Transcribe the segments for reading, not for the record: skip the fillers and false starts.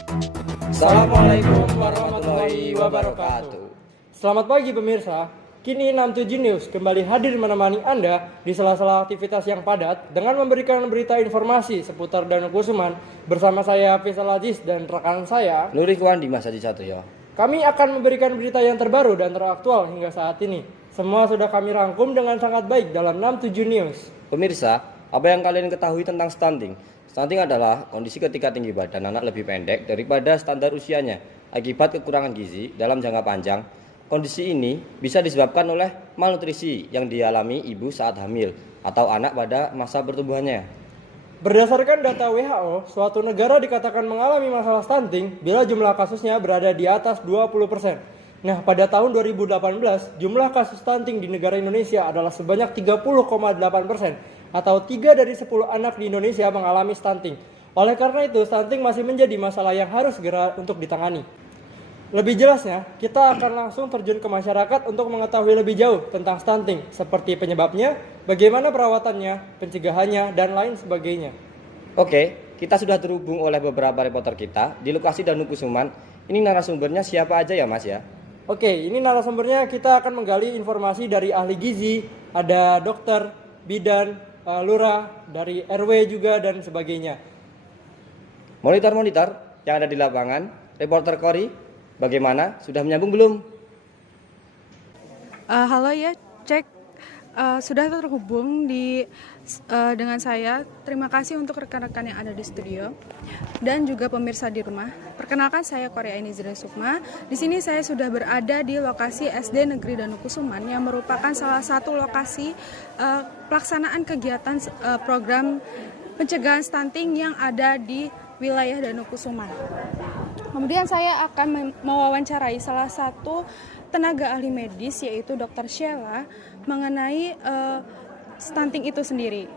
Assalamualaikum warahmatullahi wabarakatuh. Selamat pagi pemirsa. Kini 67 News kembali hadir menemani Anda di sela-sela aktivitas yang padat dengan memberikan berita informasi seputar Danau Kusuman bersama saya Faisal Aziz dan rekan saya Nuri Kuandi Mas Haji Satrio. Kami akan memberikan berita yang terbaru dan teraktual hingga saat ini. Semua sudah kami rangkum dengan sangat baik dalam 67 News. Pemirsa, apa yang kalian ketahui tentang stunting? Stunting adalah kondisi ketika tinggi badan anak lebih pendek daripada standar usianya akibat kekurangan gizi dalam jangka panjang. Kondisi ini bisa disebabkan oleh malnutrisi yang dialami ibu saat hamil atau anak pada masa pertumbuhannya. Berdasarkan data WHO, suatu negara dikatakan mengalami masalah stunting bila jumlah kasusnya berada di atas 20%. Nah, pada tahun 2018, jumlah kasus stunting di negara Indonesia adalah sebanyak 30,8%. Atau 3 dari 10 anak di Indonesia mengalami stunting. Oleh karena itu, stunting masih menjadi masalah yang harus segera untuk ditangani. Lebih jelasnya, kita akan langsung terjun ke masyarakat untuk mengetahui lebih jauh tentang stunting, seperti penyebabnya, bagaimana perawatannya, pencegahannya, dan lain sebagainya. Oke, kita sudah terhubung oleh beberapa reporter kita di lokasi Danau Kusuman. Ini narasumbernya siapa aja ya Mas ya? Oke, ini narasumbernya kita akan menggali informasi dari ahli gizi, ada dokter, bidan, lurah, dari RW juga dan sebagainya. Monitor-monitor yang ada di lapangan, reporter Kori, bagaimana? Sudah menyambung belum? Halo ya, cek. Sudah terhubung dengan saya. Terima kasih untuk rekan-rekan yang ada di studio dan juga pemirsa di rumah. Perkenalkan, saya Korea Inizra Sukma. Di sini saya sudah berada di lokasi SD Negeri Danau Kusuman yang merupakan salah satu lokasi pelaksanaan kegiatan program pencegahan stunting yang ada di wilayah Danau Kusuman. Kemudian saya akan mewawancarai salah satu tenaga ahli medis yaitu Dr. Sheila mengenai stunting itu sendiri.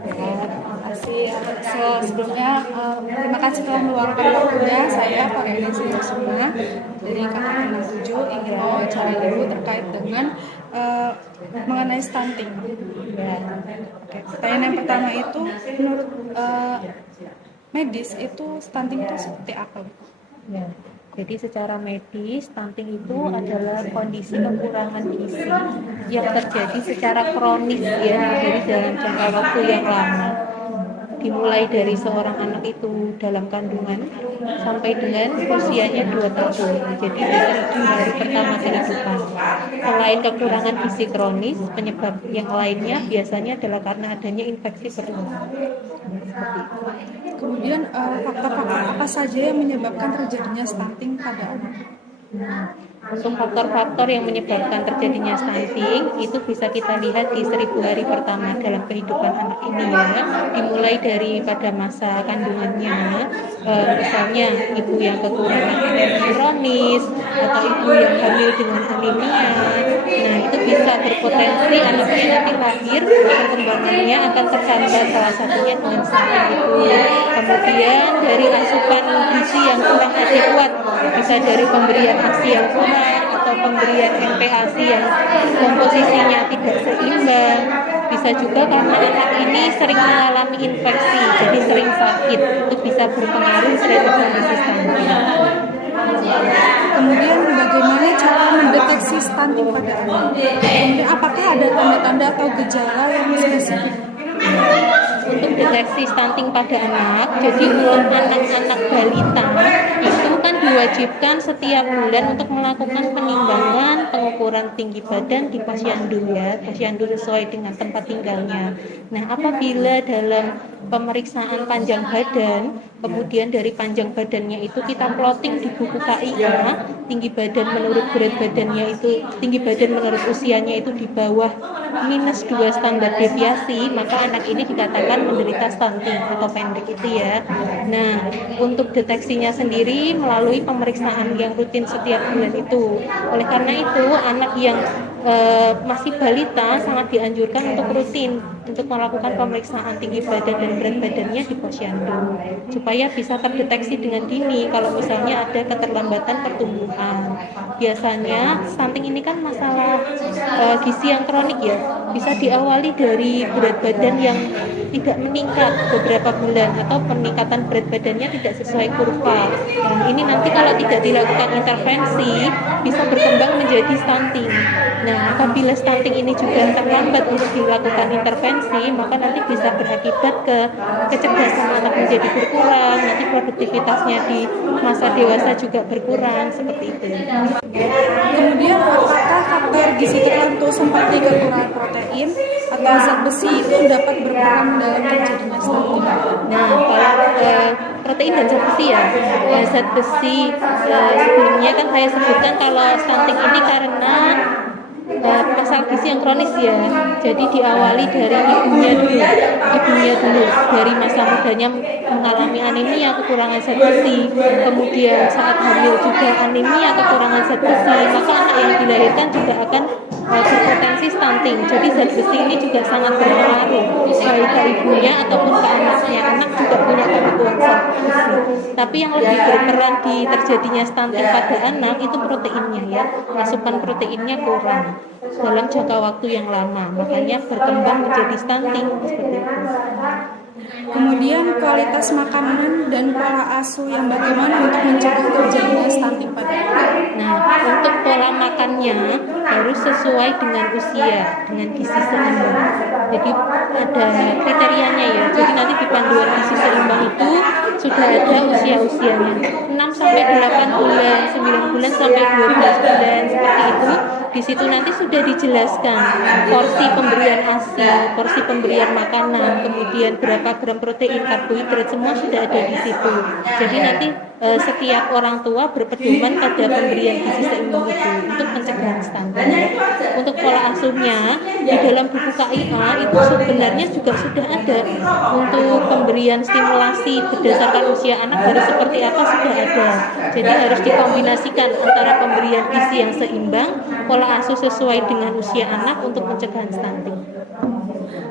Terima kasih. Sebelumnya terima kasih telah meluangkan waktunya. Saya Korea Inizra Sukma dari KKN 67 ingin mewawancarai Ibu terkait dengan mengenai stunting. Ya. Oke. Pertanyaan yang pertama itu, menurut medis itu stunting itu seperti apa? Ya, jadi secara medis stunting itu adalah kondisi kekurangan gizi yang terjadi secara kronis ya, jadi dalam jangka waktu yang lama, dimulai dari seorang anak itu dalam kandungan sampai dengan usianya 2 tahun. Jadi dari hari pertama kehidupan. Selain kekurangan gizi kronis, penyebab yang lainnya biasanya adalah karena adanya infeksi berulang. Kemudian faktor-faktor apa saja yang menyebabkan terjadinya stunting pada anak? Untuk faktor-faktor yang menyebabkan terjadinya stunting itu bisa kita lihat di 1000 hari pertama dalam kehidupan anak ini ya, dimulai dari pada masa kandungannya, misalnya ibu yang kekurangan energi kronis atau ibu yang hamil dengan anemia. Nah, itu bisa berpotensi anaknya nanti lahir perkembangannya akan terhambat, salah satunya dengan stunting itu. Kemudian dari asupan gizi yang kurang adekuat, bisa dari pemberian ASI yang kurang atau pemberian MPASI yang komposisinya tidak seimbang. Bisa juga karena anak ini sering mengalami infeksi, jadi sering sakit, itu bisa berpengaruh terhadap kondisi stunting. Kemudian bagaimana cara mendeteksi stunting pada anak? Kemudian apakah ada tanda-tanda atau gejala yang spesifik? Untuk deteksi stunting pada anak, jadi untuk anak-anak balita itu kan diwajibkan setiap bulan untuk melakukan penimbangan pengukuran tinggi badan di posyandu ya, posyandu sesuai dengan tempat tinggalnya. Nah, apabila dalam pemeriksaan panjang badan, kemudian dari panjang badannya itu kita plotting di buku KIA, tinggi badan menurut berat badannya itu, tinggi badan menurut usianya itu di bawah -2 standar deviasi, maka anak ini dikatakan menderita stunting atau pendek itu ya. Nah, untuk deteksinya sendiri melalui pemeriksaan yang rutin setiap bulan itu. Oleh karena itu, anak yang masih balita sangat dianjurkan untuk rutin untuk melakukan pemeriksaan tinggi badan dan berat badannya di posyandu supaya bisa terdeteksi dengan dini kalau misalnya ada keterlambatan pertumbuhan. Biasanya stunting ini kan masalah gizi yang kronik ya, bisa diawali dari berat badan yang tidak meningkat beberapa bulan atau peningkatan berat badannya tidak sesuai kurva. Dan ini nanti kalau tidak dilakukan intervensi bisa berkembang menjadi stunting. Nah, apabila stunting ini juga terlambat untuk dilakukan intervensi, maka nanti bisa berakibat ke kecerdasan anak menjadi berkurang, nanti produktivitasnya di masa dewasa juga berkurang, seperti itu. Kemudian apakah faktor gizi tertentu seperti kekurangan protein atau zat besi itu dapat berperan dalam terjadinya stunting? Nah, kalau protein dan zat besi ya, zat besi sebelumnya kan saya sebutkan kalau stunting ini karena masalah gizi yang kronis ya, jadi diawali dari ibunya dulu dari masa mudanya mengalami anemia kekurangan zat besi, kemudian saat hamil juga anemia kekurangan zat besi, maka anak yang dilahirkan juga akan berpotensi stunting. Jadi zat besi ini juga sangat berpengaruh baik ke ibunya ataupun ke anaknya. Anak juga punya kebutuhan zat besi. Tapi yang lebih berperan di terjadinya stunting pada anak itu proteinnya ya, asupan proteinnya kurang dalam jangka waktu yang lama, makanya berkembang menjadi stunting seperti itu. Kemudian kualitas makanan dan pola asuh yang bagaimana untuk mencegah terjadinya stunting pada anak? Nah, untuk pola makannya harus sesuai dengan usia, dengan gizi seimbang. Jadi ada kriterianya ya. Jadi nanti di panduan gizi seimbang itu sudah ada usia-usianya. 6 sampai 8 bulan, 9 bulan sampai 12 bulan seperti itu. Di situ nanti sudah dijelaskan porsi pemberian ASI, porsi pemberian makanan, kemudian berapa gram protein, karbohidrat, semua sudah ada di situ. Jadi nanti setiap orang tua berpedoman pada pemberian gizi seimbang itu untuk pencegahan stunting. Untuk pola asuhnya di dalam buku KIA itu sebenarnya juga sudah ada untuk pemberian stimulasi berdasarkan usia anak harus seperti apa sudah ada. Jadi harus dikombinasikan antara pemberian gizi yang seimbang, pola asuh sesuai dengan usia anak untuk pencegahan stunting.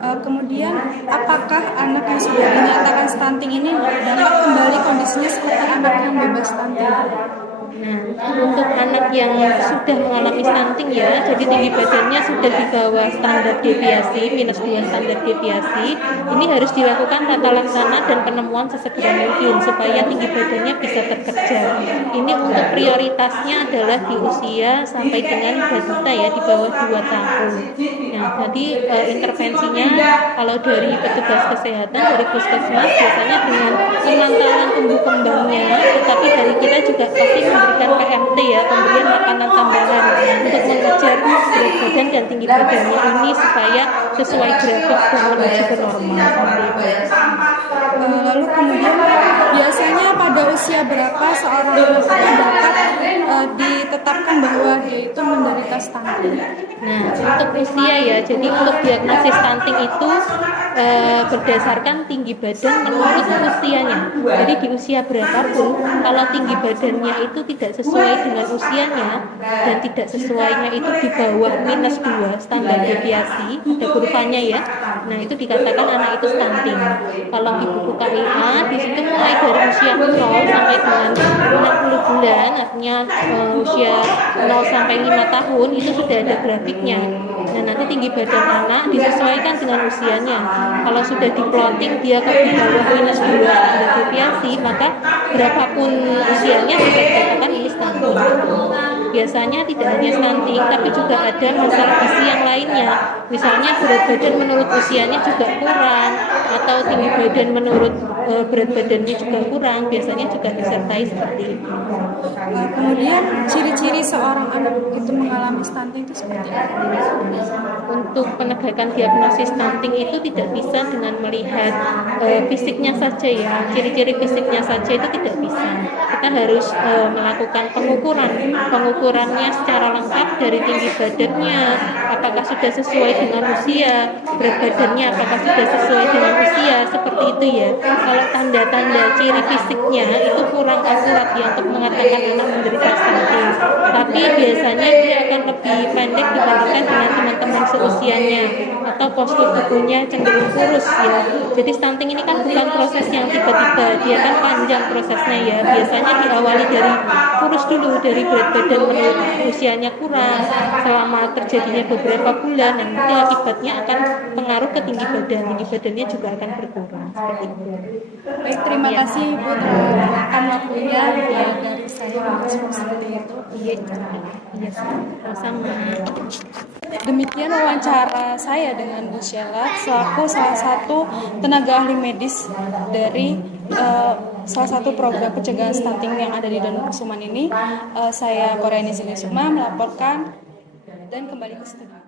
Kemudian apakah anak yang sudah dinyatakan stunting ini dapat kembali kondisinya seperti anak yang bebas stunting? Nah, untuk anak yang sudah mengalami stunting ya, jadi tinggi badannya sudah di bawah standar deviasi, -2 standar deviasi, ini harus dilakukan tata laksana dan penemuan sesegera mungkin supaya tinggi badannya bisa terkejar. Ini untuk prioritasnya adalah di usia sampai dengan balita ya, di bawah 2 tahun. Nah, jadi intervensinya kalau dari petugas kesehatan, dari puskesmas biasanya dengan pemantauan tumbuh kembangnya, tetapi dari kita juga pasti memberikan PMT ya, pemberian makanan tambahan untuk mengejar berat badan dan tinggi badannya ini supaya sesuai grafik dan menuju ke normal. Lalu kemudian biasanya pada usia berapa seorang anak dapat ditetapkan bahwa dia itu menderita stunting? Nah, untuk usia ya, jadi untuk diagnosis stunting itu berdasarkan tinggi badan menurut usianya. Jadi di usia berapapun, kalau tinggi badannya itu tidak sesuai dengan usianya dan tidak sesuainya itu di bawah -2 standar deviasi, ada kurvanya ya. Nah, itu dikatakan anak itu stunting. Kalau di buku KIA di situ mulai dari usia 0 sampai dengan 60 bulan, artinya usia 0 sampai 5 tahun itu sudah ada grafiknya. Nah, nanti tinggi badan anak disesuaikan dengan usianya. Kalau sudah diplotting dia ke di bawah -2 standar deviasi, maka berapapun usianya bisa dikatakan ini stunting. Biasanya tidak hanya stunting, tapi juga ada masalah gizi yang lainnya. Misalnya berat badan menurut usianya juga kurang, atau tinggi badan menurut berat badannya juga kurang. Biasanya juga disertai seperti itu. Kemudian ciri-ciri seorang anak itu mengalami stunting itu seperti apa? Untuk penegakan diagnosis stunting itu tidak bisa dengan melihat fisiknya saja ya, ciri-ciri fisiknya saja itu tidak bisa. Kita harus melakukan pengukuran ukurannya secara lengkap dari tinggi badannya, apakah sudah sesuai dengan usia, berat badannya apakah sudah sesuai dengan usia, seperti itu ya. Kalau tanda-tanda ciri fisiknya itu kurang akurat ya untuk mengatakan anak menderita stunting. Tapi biasanya dia akan lebih pendek dibandingkan dengan teman-teman seusianya, atau postur tubuhnya cenderung kurus ya. Jadi stunting ini kan bukan proses yang tiba-tiba, dia kan panjang prosesnya ya. Biasanya diawali dari kurus dulu, dari berat badan menurut usianya kurang selama terjadinya beberapa bulan, dan nanti akibatnya akan pengaruh ke tinggi badan. Tinggi badannya juga akan berkurang seperti itu. Baik, terima kasih Ibu telah meluangkan waktunya dari saya seperti itu. Iya, sama. Demikian wawancara saya dengan Bu Sheila selaku salah satu tenaga ahli medis dari salah satu program pencegahan stunting yang ada di Danau Kusuman ini. Saya Korea Nizili Sukma melaporkan dan kembali ke studio.